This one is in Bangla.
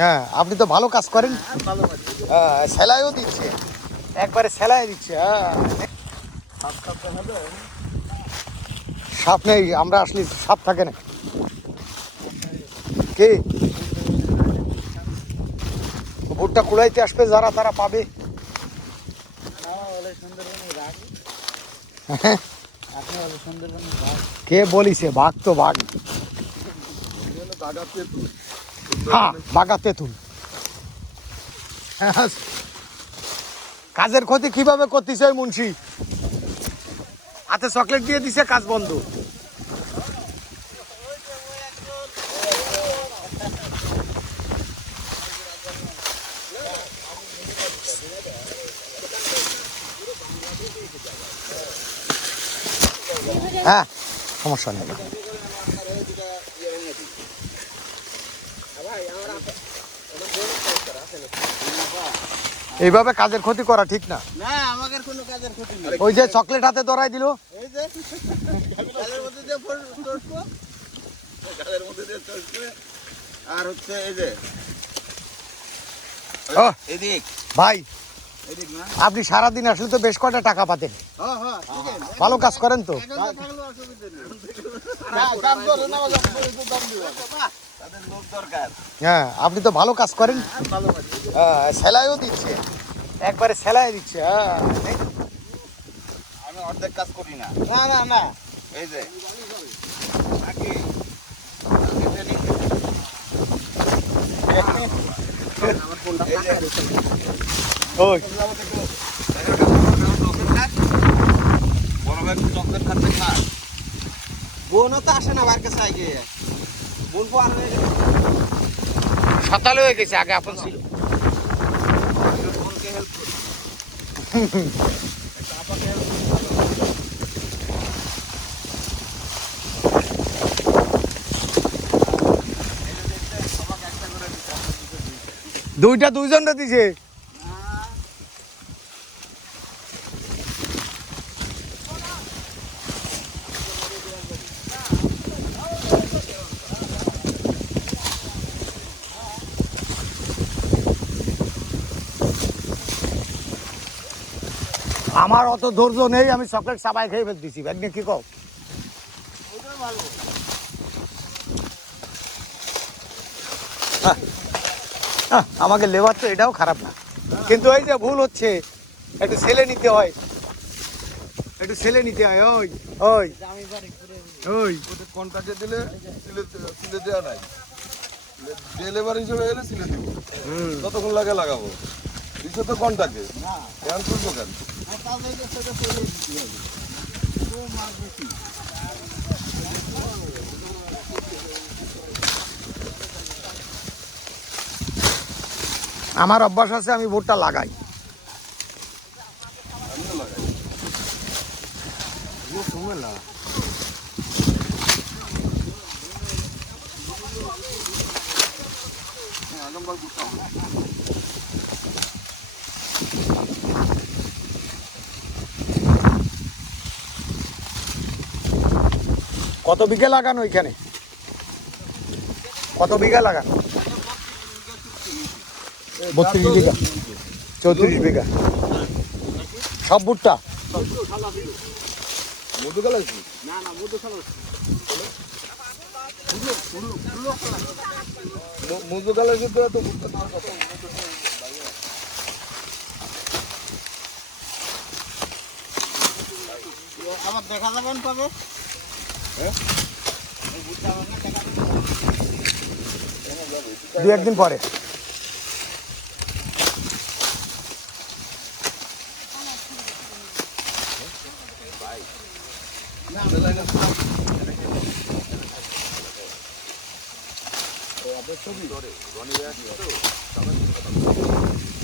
হ্যাঁ, আপনি তো ভালো কাজ করেন। সেলাইও দিচ্ছে, একবারে সেলাই দিচ্ছে। হ্যাঁ, সাপ নেই, আমরা আসলে সাপ থাকে না। কে ভুট্টা কুড়াইতে আসবে যারা তারা পাবে। কে বলিছে বাঘ তো বাঘ। হ্যাঁ, বাঘা তেঁতুল। কাজের ক্ষতি কিভাবে করতেছে ওই মুন্সি? হাতে চকলেট দিয়ে দিছে, কাজ বন্ধ। হ্যাঁ, সমস্যা নেই। এইভাবে কাজের ক্ষতি করা ঠিক না। না, আমাদের কোনো কাজের ক্ষতি নেই। ওই যে চকলেট হাতে ধরাই দিল, এই যে গালের মধ্যে দিয়ে চড়বো, গালের মধ্যে দিয়ে চড়বে। আর হচ্ছে এই যে ও এদিক ভাই, এদিক না। আপনি সারাদিন আসলে তো বেশ কয়টা টাকা পাতেন। হ্যাঁ হ্যাঁ, ঠিক আছে। ভালো কাজ করেন তো। এখন তো থাকলেও অসুবিধা নেই। না, কাম করে না, দাম দিও। তাদের লোক দরকার। হ্যাঁ, আপনি তো ভালো কাজ করেন। ভালো কাজ। সেলাইও দিচ্ছে, একবারে সেলাই দিচ্ছে। হ্যাঁ, আমি অর্ধেক কাজ করি না। না না না, এই যে আগে আমার ফোনটা ওই চকলেট খাচ্ছে না। বোনও তো আসে না বার কাছে আগে। বোন পো আর সকালে হয়ে গেছে, আগে আপন ছিল। বোনকে হেল্প করি। দুইটা দুইজনটা দিছে। আমার অত ধৈর্য নেই, আমি চকলেট চাবাই খেয়ে ফেলতেছি। ব্যাগ নিয়ে কি কও? আমাকে লেবার তো এটাও খারাপ না, কিন্তু এই যে ভুল হচ্ছে, একটু ছেলে নিতে হয়, একটু ছেলে নিতে হয়। ওই ওই ওই কন্ট্রাক্টে দিলে সিলে দেওয়া নাই, ডেলিভারি হিসেবে এলে সিলে দিব। ততক্ষণ লাগে লাগাবো, দিচ্ছে তো কন্ট্রাক্টে। এখন তুলবো কেন? আমার অভ্যাস আছে, আমি ভুট্টা লাগাই। আমিও লাগাই। আগমবার করতাম। কত বিঘা লাগানো ওইখানে? কত বিঘা লাগানো? 32 বিঘা, 34 বিঘা, সব ভুট্টা। মধুকাল আছে? না না, মধুখালা মধুকাল আছে তো এত ভুট্টা দেওয়ার কথা। আবার দেখা যাবেন পাবে। হ্যাঁ, দু একদিন পরে। ছবি